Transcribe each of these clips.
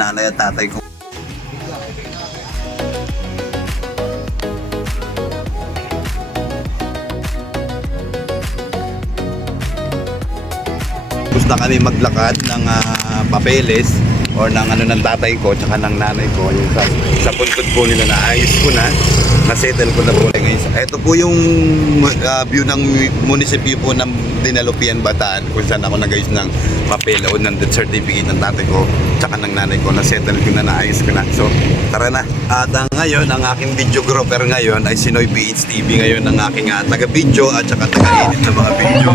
nanay at tatay ko. Tapos na kami maglakad ng papeles or ng ng tatay ko tsaka ng nanay ko. Yung sa puntod po nila naayos ko na, nasettle ko na po ngayon. Ito po yung view ng munisipyo po ng Dinalupian, Bataan, kung saan ako nag-ayos ng papel o ng death certificate ng tatay ko tsaka ng nanay ko. Nasettle ko na, naayos ko na. So tara na. At ngayon ang aking videographer ngayon ay si Noy PH TV ngayon, ang aking taga-video at tsaka taga-edit ng mga video.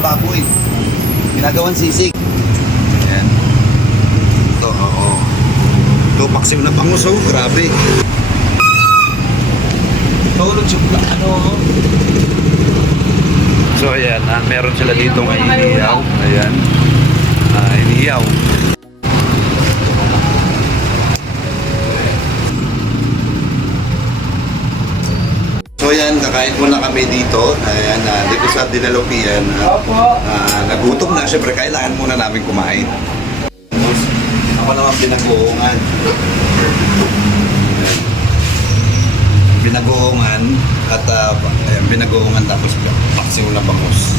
Baboy, ginagawang sisig. Ayan. Ito, oo. Ito, paksim na bangus, oh. Grabe. Tulog siya pula, So, ayan, meron sila dito ng inihaw. Ayan. Inihaw. So yan, kakain muna kami dito. Ayan, dito sa Dinalupian. Nagutom na, syempre kailangan muna namin kumain. Ako naman binagoongan. Binagoongan at ayan, binagoongan tapos paksiw na bangus.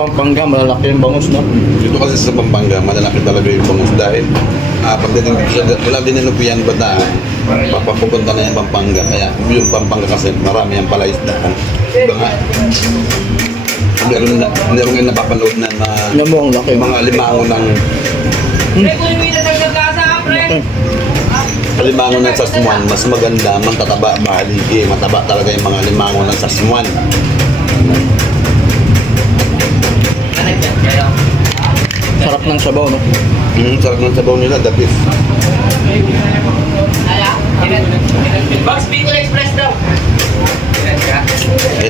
Pampanga, malalaki yung bangus, no? Dito kasi sa Pampanga, malalaki talaga yung bangus dahil pagdating dito sa wala din Dinalupian, Bataan, papapunta na yung Pampanga. Kaya yung Pampanga kasi marami ang palaisdaan. Diba nga? Meron nga napapanood na mga limango ng limango ng Sasmuan. Mas maganda, mantataba, baligi. Mataba talaga yung mga limango ng Sasmuan. Sarap ng sabaw, no? Sarap ng sabaw nila, the best. Box Bicol Express daw.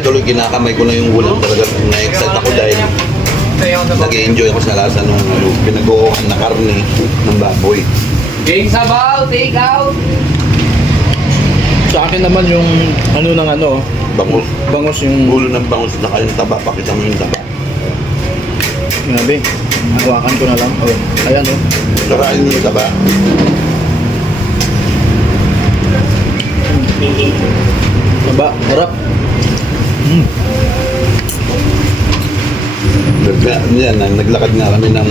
Tuloy kinakamay ko na yung ulam talaga. Na-excite ako dahil nag-enjoy ako sa lasa nung pinag-uukan na karne ng baboy. King sabaw, take out. Sa akin naman yung Bangus. bangus yung Ulo ng bangus na kayong taba. Pakita mo yung taba. Grabe. Hawakan ko na lang. Oh, ayan, oh. Sarain mo yung taba. Taba, harap. Yan, naglakad nga kami ng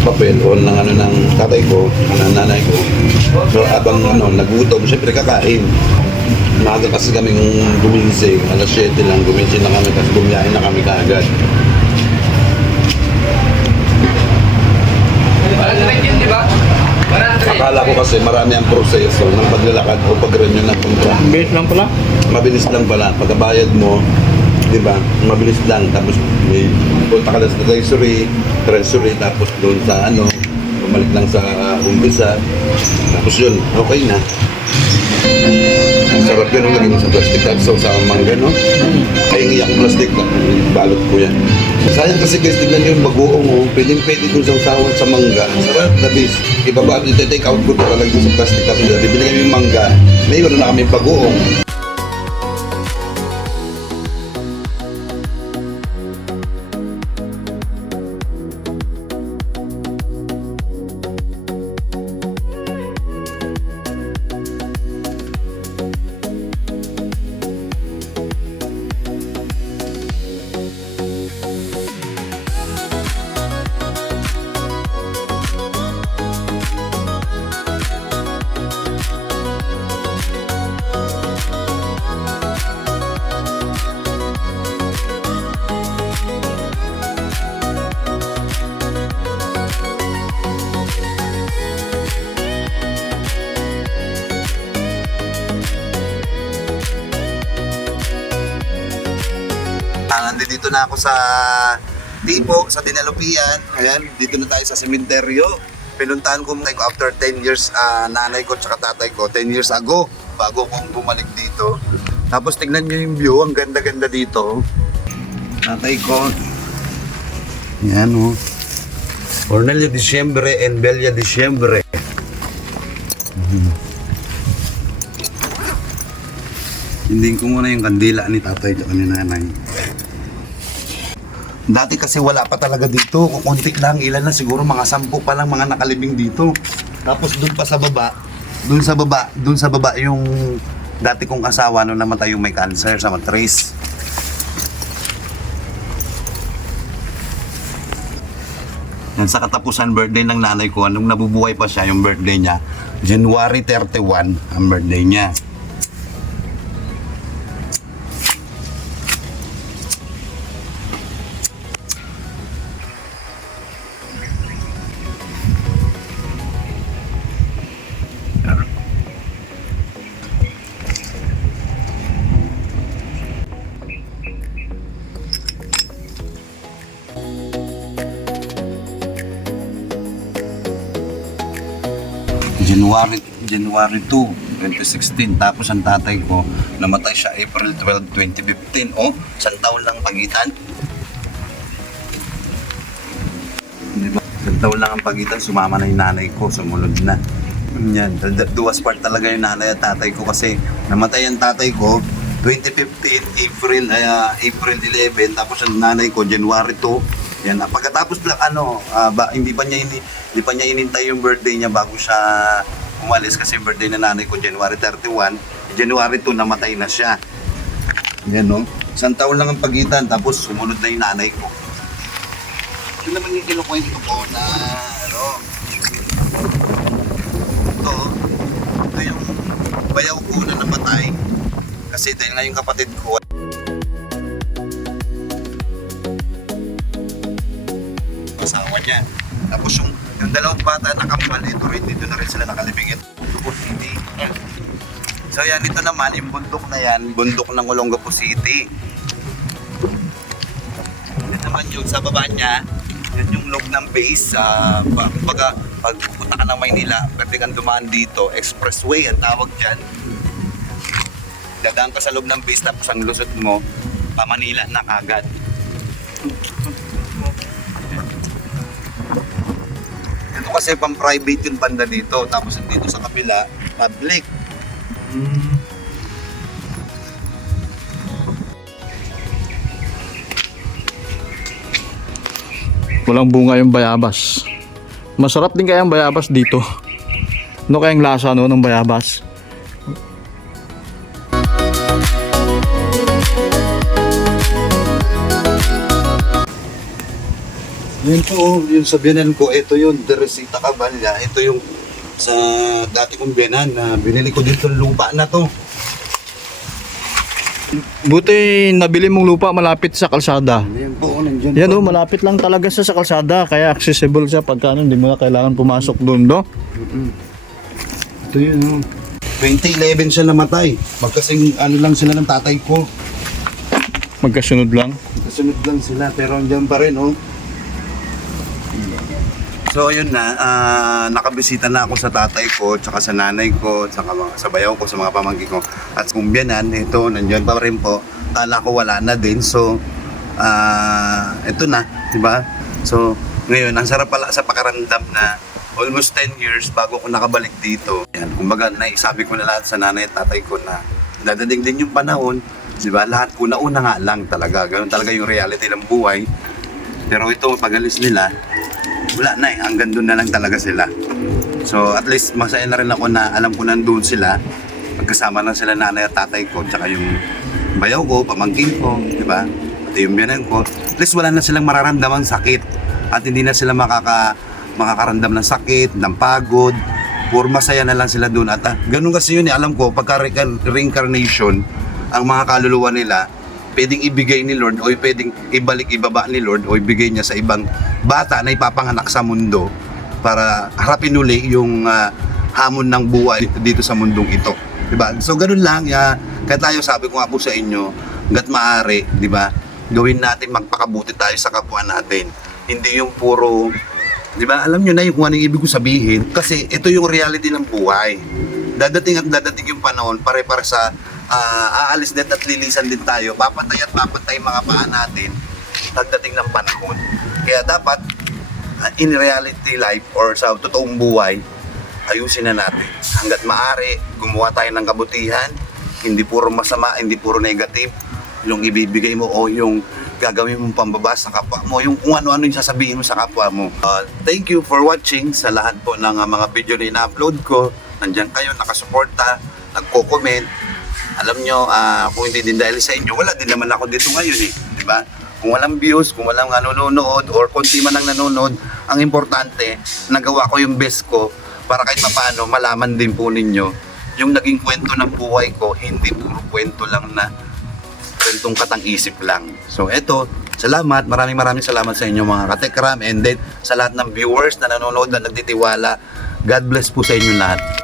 papel o ng tatay ko, ng nanay ko. So abang nagutom, siyempre kakain. Maaga kasi kaming gumising, alas 7 lang, gumising na kami kasi bumiyahin na kami kaagad. Di ba? Akala ko kasi marami ang proseso ng paglalakad o pag-renew ng kontra. Base lang pala. Mabilis lang pala. Pagkabayad mo, di ba? Mabilis lang. Tapos may punta ka lang sa treasury, tapos doon sa bumalik lang sa umpisa. Tapos yun, okay na. Ang sarap yun ang laging sa plastic tag sa mangga, no? Ay iyak plastic na balot ko yan. Sayang kasi guys, tignan nyo yung bagoong, pwedeng-pwede dun sa sawan sa mangga. Sarap, labis. Ibaba, take out ko talaga dun sa plastic tag. Bibili kami yung mangga, may iwan na kami bagoong. nandito na ako sa Tipo, sa Dinalupian. Ayan, dito na tayo sa sementeryo. Pinuntahan ko muna after 10 years, nanay ko at tatay ko, 10 years ago, bago kong bumalik dito. Tapos tignan nyo yung view, ang ganda-ganda dito. Tatay ko. Yan o. Cornelio Diciembre and Belia Diciembre. Hindiin ko muna yung kandila ni tatay at ni nanay. Dati kasi wala pa talaga dito. Kukunti lang, ilan na siguro mga 10 pa lang mga nakalibing dito. Tapos doon pa sa baba, doon sa baba yung dati kong asawa nung namatay yung may cancer sa matrace. Yan sa katapusan birthday ng nanay ko, nung nabubuhay pa siya yung birthday niya, January 31 ang birthday niya. January 2, 2016. Tapos ang tatay ko, namatay siya April 12, 2015. Oh, isang taon lang pagitan. Di ba? Isang taon lang ang pagitan, sumama na yung nanay ko, sumunod na. Yan, duwas part talaga yung nanay at tatay ko kasi namatay ang tatay ko 2015, April 11, tapos ang nanay ko, January 2. Yan, pagkatapos lang hindi pa niya inintay yung birthday niya bago siya umalis kasi birthday na nanay ko January 31, January 2 namatay na siya. Yan no. Isang taon lang ang pagitan tapos sumunod na yung nanay ko. Yun naman yung kinukwento ko na ito yung bayaw ko na namatay kasi dahil nga yung kapatid ko asawa niya. Tapos yung dalawang bata na kampal, dito na rin sila nakalibing. Olongapo City. So yan, ito naman, yung bundok na yan, bundok ng Olongapo City. Ito naman yung sa baba niya, yan yung loob ng base. Pag pupunta ka ng Maynila, pwede kang dumaan dito, expressway ang tawag dyan. Dadaan ka sa loob ng base, tapos ang lusot mo, pa Manila na kagad. Ito kasi pang private yung banda dito, tapos dito sa kabila, public. Walang bunga yung bayabas. Masarap din kaya ang bayabas dito. Ano kayang lasa no ng bayabas? Yun po, yung sa biyanan ko, ito yung Teresita Cabalya. Ito yung sa dati kong biyanan na binili ko dito yung lupa na to. Buti nabili mong lupa malapit sa kalsada. Yan po, nandiyan Yan po. malapit lang talaga siya sa kalsada kaya accessible siya pagka hindi mo na kailangan pumasok doon, no? Ito yun, 2011 siya namatay. Magkasing lang sila ng tatay ko. Magkasunod lang. Kasunod lang sila, pero andyan pa rin, oh. So yun na, nakabisita na ako sa tatay ko, tsaka sa nanay ko, tsaka sa bayaw ko, sa mga pamangkin ko. At sa kumbyanan, ito, nandiyan pa rin po. Kala ko wala na din. So, ito na, di ba? So, ngayon, ang sarap pala sa pakaramdam na almost 10 years bago ako nakabalik dito. Yan, kumbaga, naisabi ko na lahat sa nanay at tatay ko na dadating din yung panahon, di ba? Lahat una-una nga lang talaga. Ganun talaga yung reality ng buhay. Pero ito, pag-alis nila, wala na hanggang doon na lang talaga sila. So at least masaya na rin ako na alam ko nandun sila. Magkasama lang sila nanay at tatay ko, tsaka yung bayaw ko, pamangkin ko, di ba? Pati yung biyanan ko. At least wala na silang mararamdaman sakit. At hindi na sila makakaramdam ng sakit, ng pagod. Puro masaya na lang sila doon. At ganun kasi yun alam ko, pagka reincarnation, ang mga kaluluwa nila, pwedeng ibigay ni Lord o pwedeng ibaba ni Lord o ibigay niya sa ibang bata na ipapanganak sa mundo para harapin uli yung hamon ng buhay dito sa mundong ito, diba? So ganun lang, kaya tayo sabi ko nga po sa inyo, hangga't maaari, diba? gawin natin, magpakabuti tayo sa kapwa natin. Hindi yung puro, di ba, alam nyo na yung kung ano yung ibig ko sabihin. Kasi ito yung reality ng buhay. Dadating at dadating yung panahon, pare-pare sa aalis din at lilisan din tayo. Papatay at papatay mga paa natin pagdating ng panahon. Kaya dapat, in reality life or sa totoong buhay, ayusin na natin. Hanggat maaari, gumawa tayo ng kabutihan, hindi puro masama, hindi puro negative, yung ibibigay mo o yung gagawin mong pambaba sa kapwa mo, yung kung ano-ano yung sasabihin mo sa kapwa mo. Thank you for watching sa lahat po ng mga video na ina-upload ko. Nandiyan kayo, nakasuporta, nagko-comment. Alam nyo, kung hindi din dahil sa inyo, wala din naman ako dito ngayon eh. Di ba? Kung walang views, kung walang nanonood, or konti man ang nanonood, ang importante, nagawa ko yung best ko para kahit paano malaman din po ninyo yung naging kwento ng buhay ko, hindi puro kwento lang na kwentong katang-isip lang. So eto, salamat, maraming salamat sa inyo mga katekram, and then sa lahat ng viewers na nanonood na nagtitiwala, God bless po sa inyo lahat.